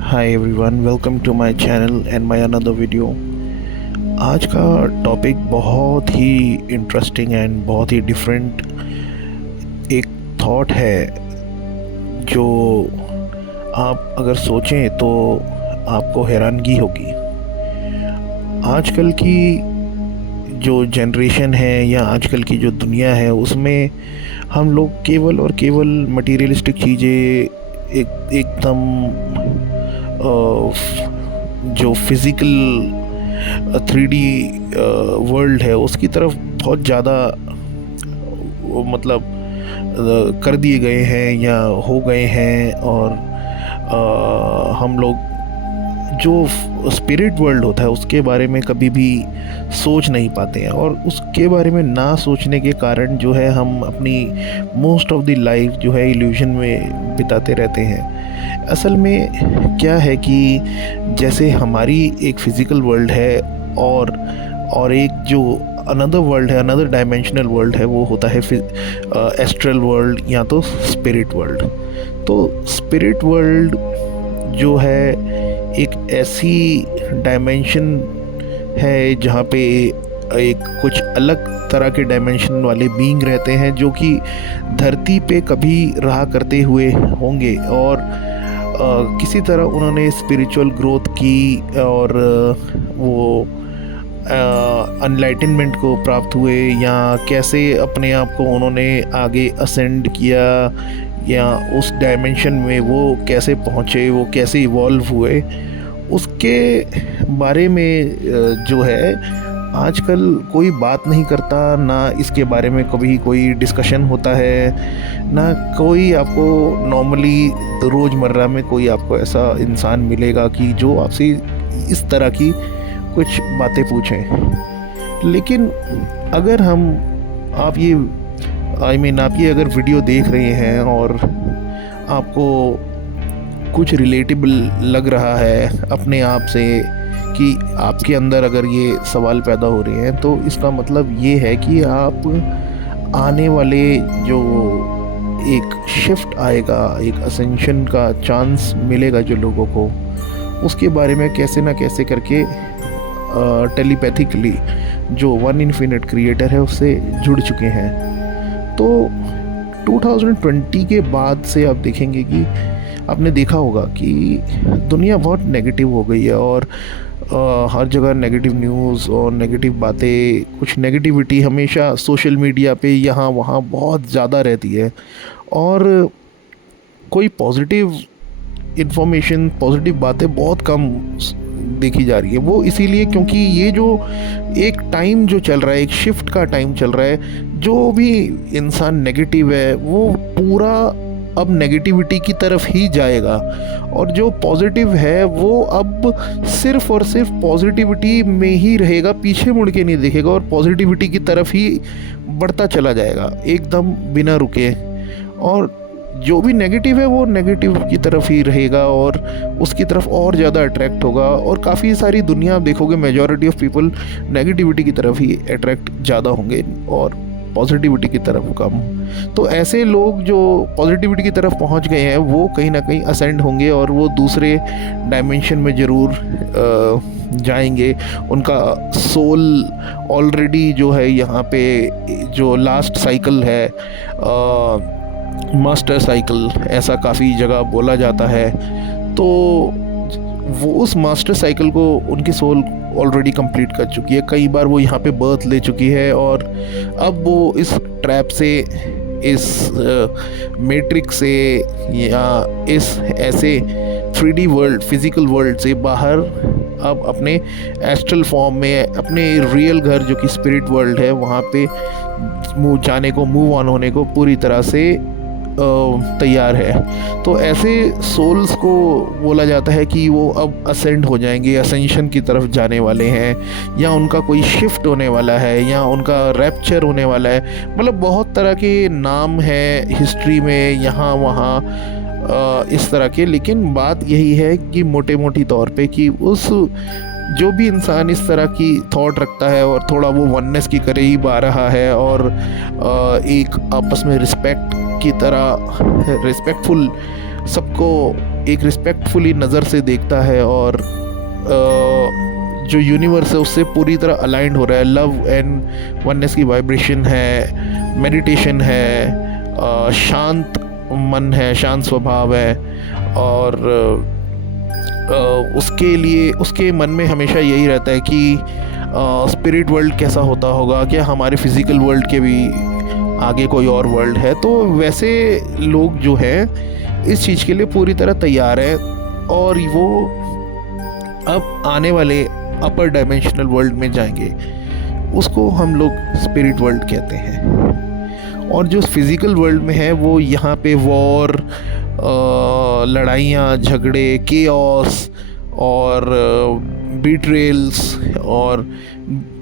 Hi everyone, welcome to my channel and my another video। आज का topic बहुत ही interesting and बहुत ही different एक थॉट है जो आप अगर सोचें तो आपको हैरानगी होगी। आजकल की जो जनरेशन है या आजकल की जो दुनिया है उसमें हम लोग केवल और केवल मटेरियलिस्टिक चीज़ें एकदम जो फिज़िकल 3D वर्ल्ड है उसकी तरफ बहुत ज़्यादा मतलब कर दिए गए हैं या हो गए हैं। और हम लोग जो स्पिरिट वर्ल्ड होता है उसके बारे में कभी भी सोच नहीं पाते हैं, और उसके बारे में ना सोचने के कारण जो है हम अपनी मोस्ट ऑफ द लाइफ जो है इल्यूजन में बिताते रहते हैं। असल में क्या है कि जैसे हमारी एक फ़िज़िकल वर्ल्ड है और एक जो अनदर वर्ल्ड है, अनदर डायमेंशनल वर्ल्ड है, वो होता है एस्ट्रल वर्ल्ड या तो स्पिरिट वर्ल्ड। तो स्पिरिट वर्ल्ड जो है एक ऐसी डायमेंशन है जहाँ पे एक कुछ अलग तरह के डायमेंशन वाले बीइंग रहते हैं जो कि धरती पे कभी रहा करते हुए होंगे, और किसी तरह उन्होंने स्पिरिचुअल ग्रोथ की और वो अनलाइटनमेंट को प्राप्त हुए, या कैसे अपने आप को उन्होंने आगे असेंड किया, या उस डायमेंशन में वो कैसे पहुँचे, वो कैसे इवॉल्व हुए, उसके बारे में जो है आजकल कोई बात नहीं करता। ना इसके बारे में कभी कोई डिस्कशन होता है, ना कोई आपको नॉर्मली रोज़मर्रा में कोई आपको ऐसा इंसान मिलेगा कि जो आपसे इस तरह की कुछ बातें पूछें। लेकिन अगर आप ये आप ये अगर वीडियो देख रहे हैं और आपको कुछ रिलेटेबल लग रहा है अपने आप से कि आपके अंदर अगर ये सवाल पैदा हो रहे हैं, तो इसका मतलब ये है कि आप आने वाले जो एक शिफ्ट आएगा, एक असेंशन का चांस मिलेगा जो लोगों को, उसके बारे में कैसे ना कैसे करके टेलीपैथिकली जो वन इन्फिनिट क्रिएटर है उससे जुड़ चुके हैं। तो 2020 के बाद से आप देखेंगे कि आपने देखा होगा कि दुनिया बहुत नेगेटिव हो गई है, और हर जगह नेगेटिव न्यूज़ और नेगेटिव बातें, कुछ नेगेटिविटी हमेशा सोशल मीडिया पे यहाँ वहाँ बहुत ज़्यादा रहती है, और कोई पॉजिटिव इन्फॉर्मेशन, पॉजिटिव बातें बहुत कम देखी जा रही है। वो इसीलिए क्योंकि ये जो एक टाइम जो चल रहा है, एक शिफ्ट का टाइम चल रहा है, जो भी इंसान नेगेटिव है वो पूरा अब नेगेटिविटी की तरफ ही जाएगा, और जो पॉजिटिव है वो अब सिर्फ और सिर्फ पॉजिटिविटी में ही रहेगा, पीछे मुड़ के नहीं देखेगा और पॉजिटिविटी की तरफ ही बढ़ता चला जाएगा एकदम बिना रुके। और जो भी नेगेटिव है वो नेगेटिव की तरफ ही रहेगा और उसकी तरफ और ज़्यादा अट्रैक्ट होगा, और काफ़ी सारी दुनिया आप देखोगे मेजॉरिटी ऑफ पीपल नेगेटिविटी की तरफ ही अट्रैक्ट ज़्यादा होंगे और पॉजिटिविटी की तरफ कम। तो ऐसे लोग जो पॉजिटिविटी की तरफ पहुंच गए हैं वो कहीं ना कहीं असेंड होंगे और वो दूसरे डायमेंशन में ज़रूर जाएंगे। उनका सोल ऑलरेडी जो है यहाँ पे जो लास्ट साइकिल है, मास्टर साइकिल ऐसा काफ़ी जगह बोला जाता है, तो वो उस मास्टर साइकिल को उनकी सोल ऑलरेडी कंप्लीट कर चुकी है। कई बार वो यहाँ पे बर्थ ले चुकी है और अब वो इस ट्रैप से, इस मैट्रिक्स से, या इस ऐसे 3D वर्ल्ड, फिज़िकल वर्ल्ड से बाहर अब अपने एस्ट्रल फॉर्म में, अपने रियल घर जो कि स्पिरिट वर्ल्ड है, वहाँ पे मूव ऑन होने को पूरी तरह से तैयार है। तो ऐसे सोल्स को बोला जाता है कि वो अब असेंड हो जाएंगे, असेंशन की तरफ जाने वाले हैं, या उनका कोई शिफ्ट होने वाला है, या उनका रैप्चर होने वाला है। मतलब बहुत तरह के नाम हैं हिस्ट्री में यहाँ वहाँ इस तरह के। लेकिन बात यही है कि मोटे मोटी तौर पे कि उस जो भी इंसान इस तरह की थॉट रखता है और थोड़ा वो वननेस की करीब आ रहा है, और एक आपस में रिस्पेक्ट की तरह रिस्पेक्टफुल सबको एक रिस्पेक्टफुली नज़र से देखता है और जो यूनिवर्स है उससे पूरी तरह अलाइंड हो रहा है। लव एंड वननेस की वाइब्रेशन है, मेडिटेशन है, शांत मन है, शांत स्वभाव है, और उसके लिए उसके मन में हमेशा यही रहता है कि स्पिरिट वर्ल्ड कैसा होता होगा, क्या हमारे फिज़िकल वर्ल्ड के भी आगे कोई और वर्ल्ड है। तो वैसे लोग जो हैं इस चीज़ के लिए पूरी तरह तैयार हैं, और वो अब आने वाले अपर डायमेंशनल वर्ल्ड में जाएंगे, उसको हम लोग स्पिरिट वर्ल्ड कहते हैं। और जो फिज़िकल वर्ल्ड में है वो यहाँ पे वॉर, लड़ाइयाँ, झगड़े, केओस और बीट्रेल्स और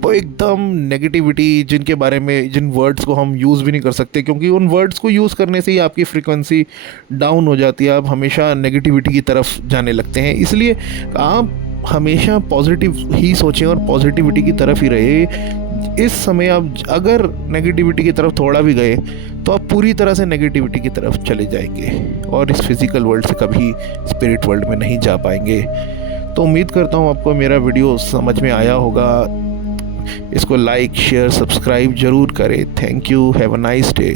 वो एकदम नेगेटिविटी, जिनके बारे में जिन वर्ड्स को हम यूज़ भी नहीं कर सकते, क्योंकि उन वर्ड्स को यूज़ करने से ही आपकी फ्रीक्वेंसी डाउन हो जाती है, आप हमेशा नेगेटिविटी की तरफ जाने लगते हैं। इसलिए आप हमेशा पॉजिटिव ही सोचें और पॉजिटिविटी की तरफ ही रहे। इस समय आप अगर नेगेटिविटी की तरफ थोड़ा भी गए तो आप पूरी तरह से नेगेटिविटी की तरफ चले जाएंगे और इस फिज़िकल वर्ल्ड से कभी स्पिरिट वर्ल्ड में नहीं जा पाएंगे। तो उम्मीद करता हूँ आपको मेरा वीडियो समझ में आया होगा। इसको लाइक, शेयर, सब्सक्राइब ज़रूर करें। Thank you, have a nice day.